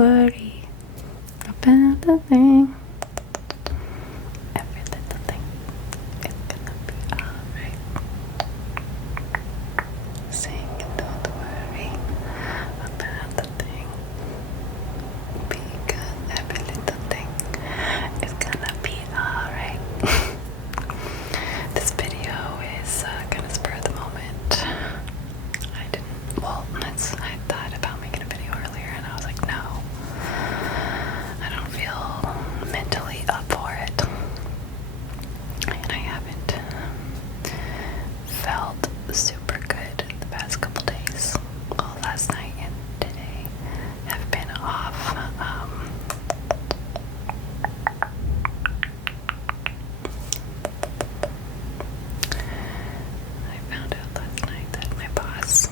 worry about the thing. Every little thing is gonna be alright. Sing, don't worry about the thing. Because every little thing is gonna be alright. This video is kind of spur of the moment. I thought about making a video earlier and I was like, no, I don't feel mentally up for it. And I haven't felt super good the past couple days. Well, last night and today have been off. I found out last night that my boss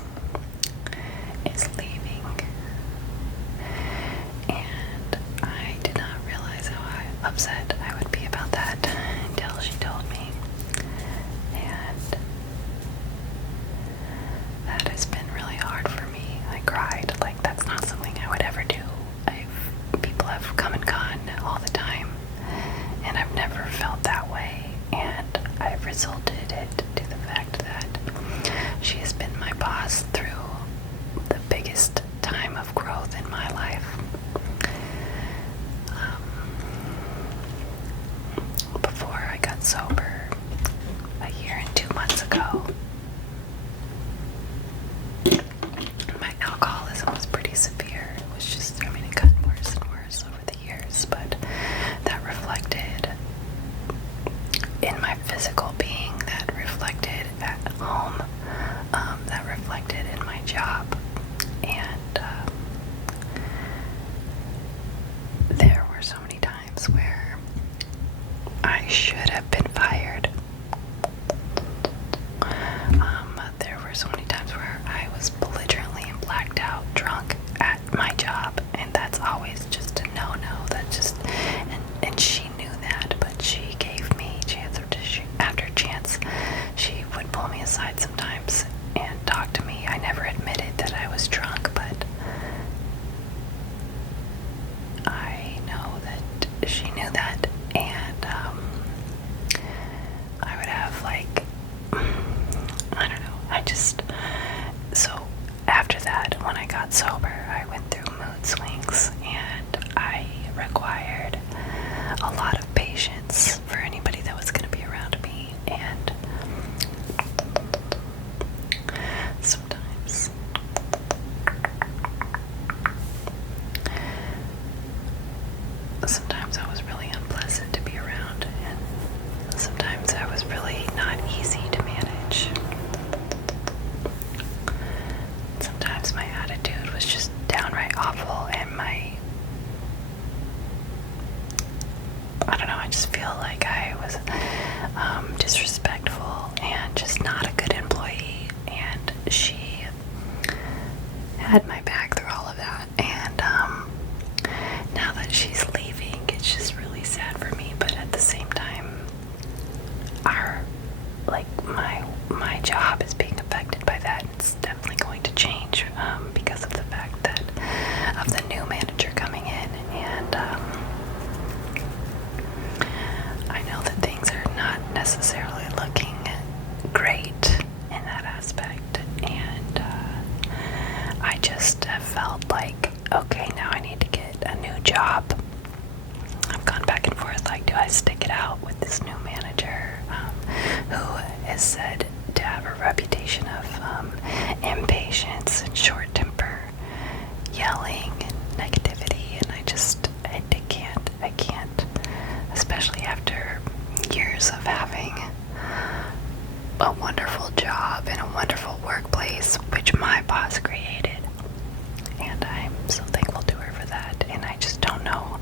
is leaving, and I did not realize how upset I would be about that until she told me, and that has been really hard for me. I cried. Like, that's not something I would ever do. People have come and gone all the time, and I've never felt that way, and I've resulted it to the fact that she has been my boss through the biggest time of growth in my life. Before I got sober a year and 2 months ago, my alcoholism was pretty severe. It was just, it got worse and worse over the years, but that reflected in my physical being, that reflected at home, that reflected in my job, and there were so many times where I should have been fired. There were so many times where I was belligerently and blacked out drunk at my job, and that's always just a no-no. That's just, and she knew that, but she gave me chance after chance. She would pull me aside sometimes and talk to me. I never admitted that I was drunk, but I know that she knew that, and I would have, like, I don't know, so after that, when I got sober, I went through mood swings, and I required a lot of patience for anybody that was going to be around me, and sometimes I was really unpleasant to be around, and sometimes I was really not easy to manage. Sometimes my attitude was just downright awful, and I don't know, I just feel like I was disrespectful and just not a good employee, and she had my back through all of that, and now that she's leaving, it's just really sad for me, but at the same time, my job is being affected by that. It's definitely going to change because of the fact that of the new manager coming in, and I know that things are not necessarily looking great in that aspect, and I just have felt like, okay, now I need to get a new job. I've gone back and forth, like, do I stick it out with this new manager who is said to have a reputation of impatience and short temper, yelling and negativity, and I can't, especially after years of having a wonderful job and a wonderful workplace, which my boss created, and I'm so thankful to her for that, and I just don't know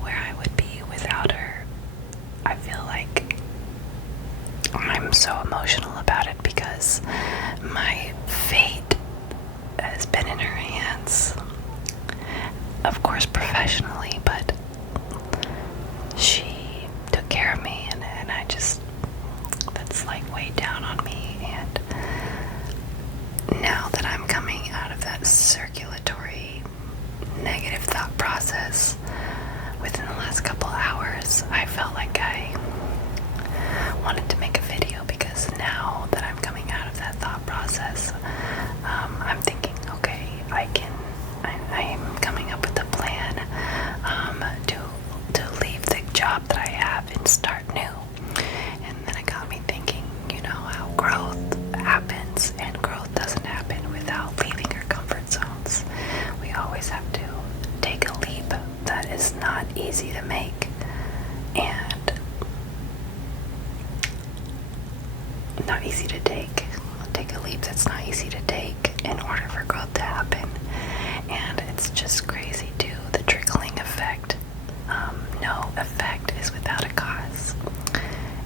where I would be without her. I feel like I'm so emotional about it because my fate has been in her hands, of course professionally, but she took care of me, and I just, that's like weighed down on me, and now that I'm coming out of that circulatory negative thought not easy to take. Take a leap that's not easy to take in order for growth to happen. And it's just crazy too, the trickling effect. No effect is without a cause.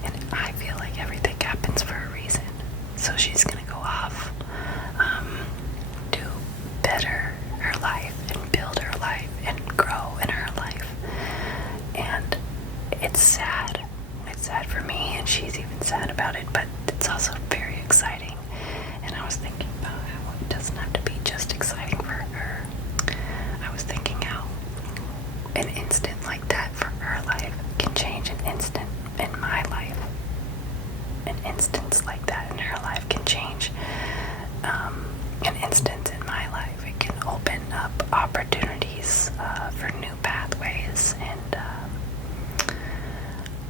And I feel like everything happens for a reason. So she's gonna go off to better her life and build her life and grow in her life. And it's sad. It's sad for me, and she's even sad about it, but it's also very exciting. And I was thinking about how it doesn't have to be just exciting for her. I was thinking how an instant like that for her life can change an instant in my life. An instance like that in her life can change an instant in my life. It can open up opportunities for new pathways, and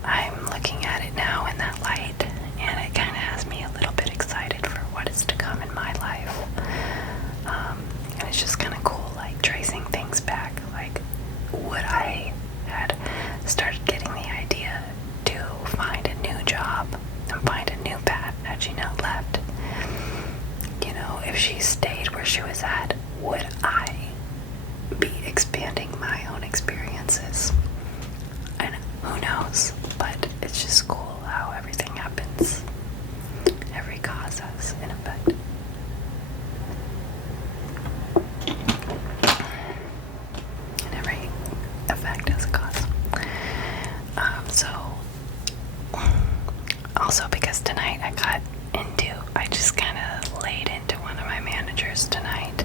I'm looking at it now in that light, and it kind of has me a little bit excited for what is to come in my life. And it's just kind of cool, like tracing things back, like would I had started getting the idea to find a new job and find a new path had she not left. You know, if she stayed where she was at, would I be expanding my own experiences? And who knows? But it's just cool how everything happens. Every cause has an effect. And every effect has a cause. So, also because tonight I just kind of laid into one of my managers tonight.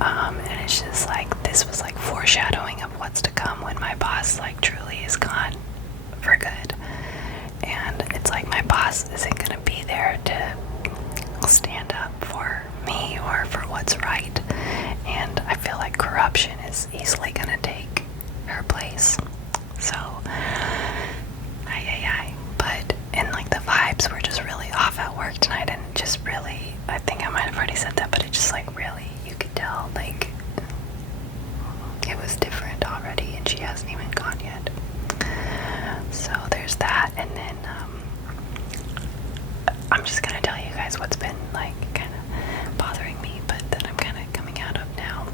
And it's just like, this was like foreshadowing of what's to come when my boss like truly is gone for good. And it's like my boss isn't going to be there to stand up for me or for what's right. And I feel like corruption is easily going to take her place. So, but, and like the vibes were just really off at work tonight, and just really, I think I might have already said that, but it just like really, you could tell like it was different already, and she hasn't even gone yet. So there's that, and then I'm just gonna tell you guys what's been like kind of bothering me, but that I'm kind of coming out of now.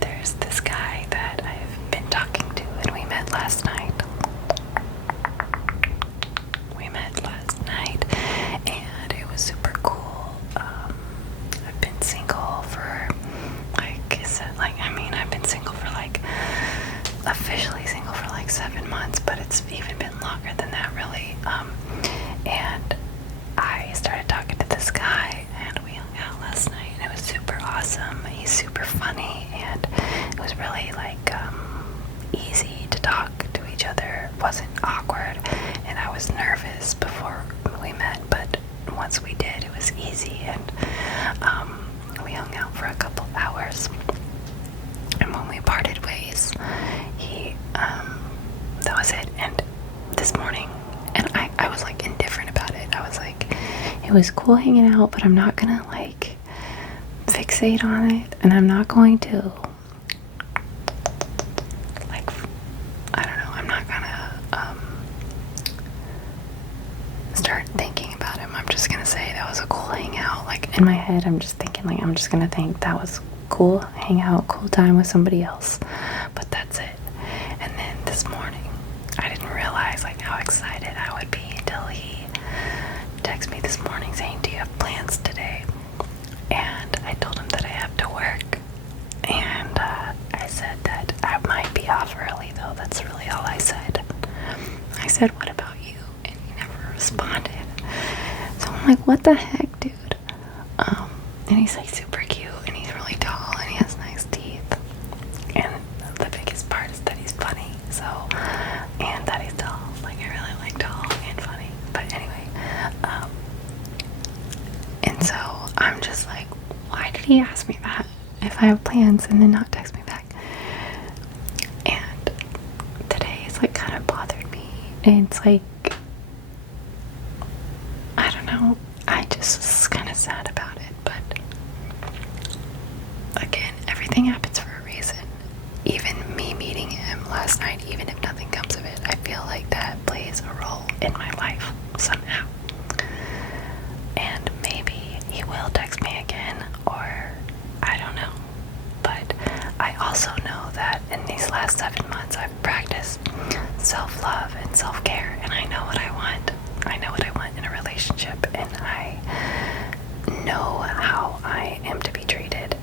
There's this guy that I've been talking to, and we met last night. And it was super cool. I've been single for I've been single for like, officially single for like 7 months, but it's even been longer than that really. And I started talking to this guy, and we hung out last night, and it was super awesome. He's super funny, and it was really like easy to talk to each other. It wasn't awkward, and I was nervous before we met, but once we did, it was easy, and we hung out for a couple hours. And when we parted ways, that was it. And this morning, and I was like indifferent about it. I was like, it was cool hanging out, but I'm not gonna like fixate on it, and I'm not going to like, I don't know, I'm not gonna start thinking about him. I'm just gonna say that was a cool hangout. Like in my head, I'm just thinking like, I'm just gonna think that was cool hangout, cool time with somebody else, but that's it. And then this morning, I didn't realize like how excited I would be until he texted me this morning saying, do you have plans today? And I told him that I have to work, and I said that I might be off early though. That's really all I said. I said, what about you? And he never responded. So I'm like, what the heck, dude? And he's like super cute, and he's really tall, and he has nice teeth. And the biggest part is that he's funny. So, and that he's tall. Like, I really like tall and funny. But anyway, and so I'm just like, why did he ask me that if I have plans and then not text me back? And today it's like kind of bothered me. And it's like, I don't know, I just was kind of sad about it. But again, everything happens for a reason. Even me meeting him last night, even if nothing comes of it, I feel like that plays a role in my life somehow. last 7 months, I've practiced self-love and self-care, and I know what I want. I know what I want in a relationship, and I know how I am to be treated.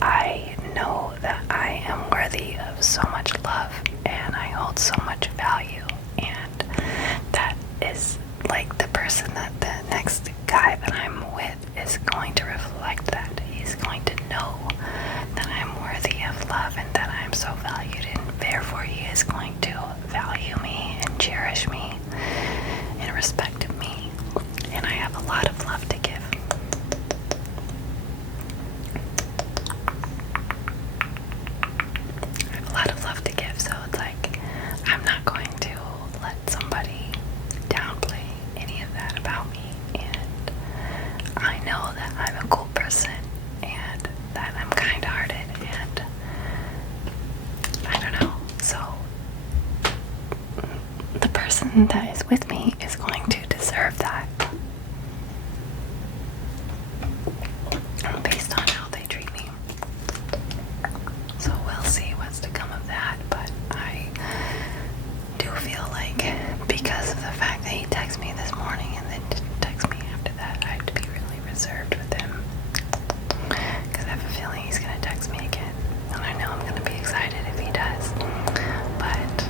I know that I am worthy of so much love, and I hold so much value, and that is like the person that the next guy that I'm with is going to reflect that. He's going to know that I'm worthy of love and that I'm so valued, and therefore he is going to value me and cherish me and respect me. And I have a lot of love to give. I have a lot of love to give, so it's like I'm not going to let somebody downplay any of that about me. And I know that I'm a cool person and that I'm kind-hearted, and I don't know. So the person that is with me is going to deserve that based on how they treat me. So we'll see what's to come of that, but I do feel like because of the fact that he texted me this morning and then didn't text me after that, I have to be really reserved with him, because I have a feeling he's going to text me again, and I know I'm going to be excited if he does, but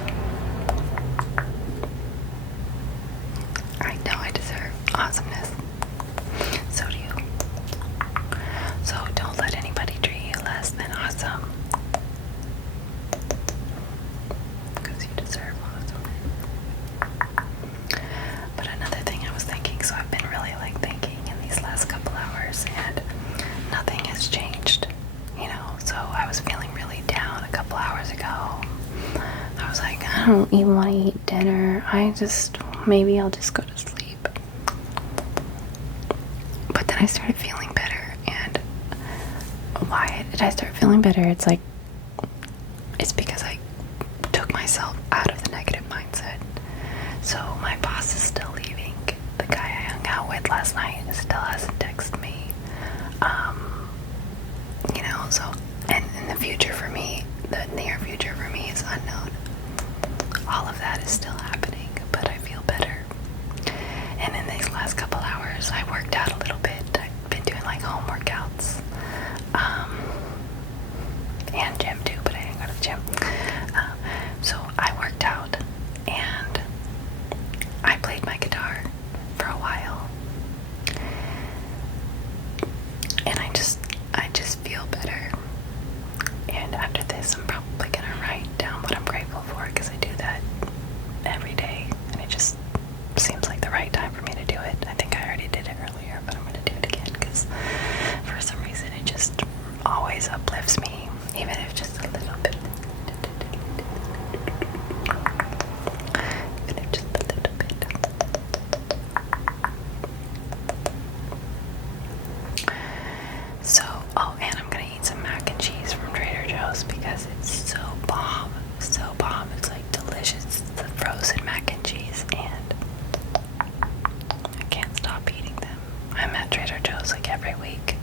I know I deserve awesomeness. So do you. So don't let anybody treat you less than awesome, because you deserve awesome. But another thing I was thinking, so I've been really like thinking in these last couple hours, and nothing has changed, you know. So I was feeling really down a couple hours ago. I was like, I don't even want to eat dinner. Maybe I'll just go to sleep. But then I started feeling better, and why did I start feeling better? It's because I took myself out of the negative mindset. So my boss is still leaving. The guy I hung out with last night still hasn't texted me. You know, so, and in the future for me, the near future for me is unknown. All of that is still happening, but I feel better. And in these last couple hours, I worked out a little bit. I've been doing like home workouts, and gym too, but I didn't go to the gym. So I worked out, and I played my guitar for a while, and I just feel better. And after this, I'm probably gonna write down what I'm grateful for, because I do that every day, and it just seems like the right time for me to do it. I think I already did it earlier, but I'm gonna do it again, because for some reason it just always uplifts me, even if just a little bit. Even if just a little bit. So, oh, and I'm gonna eat some mac and cheese from Trader Joe's, because it's so bomb. So bomb. It's like delicious. The frozen mac and cheese, and I can't stop eating them. I'm at Trader Joe's like every week,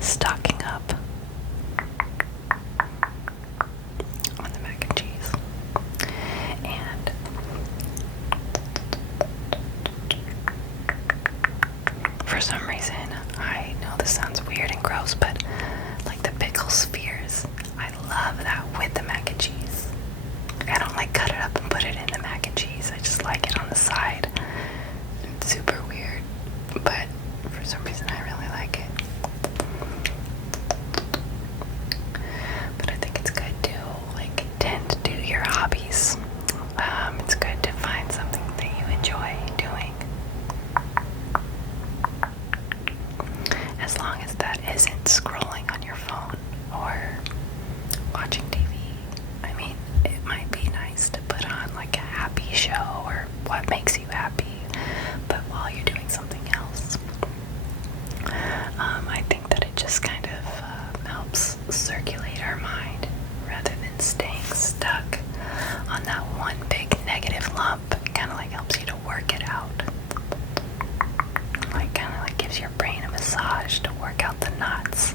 stocking up on the mac and cheese. And for some reason, I know this sounds weird and gross, but like the pickle spheres, I love that with the mac and cheese. I don't like cut it up and put it in the mac and cheese. I just like it on the side. It's super weird, but for some reason I really like it. But I think it's good to like tend to do your hobbies. It's good to find something that you enjoy doing, as long as that isn't scrolling on your phone or watching TV. I mean, it might be nice to put on like a happy show or what makes you happy, but while you're doing something else, I think that it just kind of helps circulate our mind rather than staying stuck on that one big negative lump. It kind of like helps you to work it out. Like kind of like gives your brain a massage to work out the knots.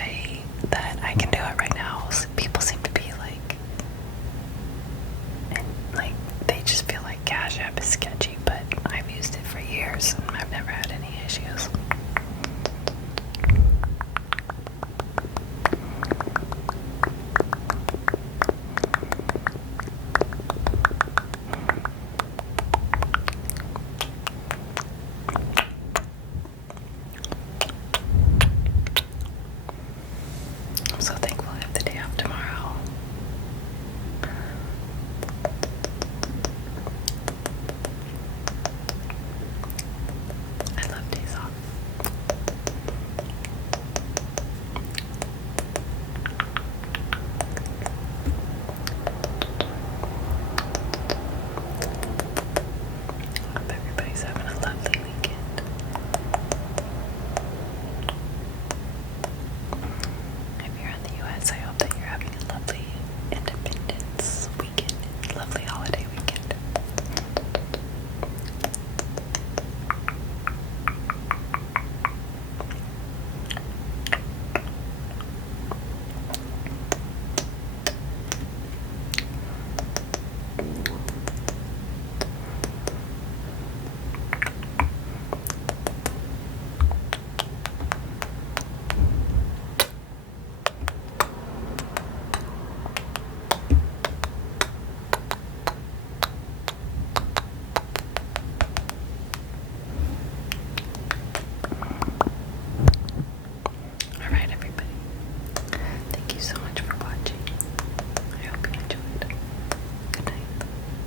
way that I can do it right now. So people seem to be like they just feel like Cash App is sketchy, but I've used it for years and I've never had any issues. I'm so thankful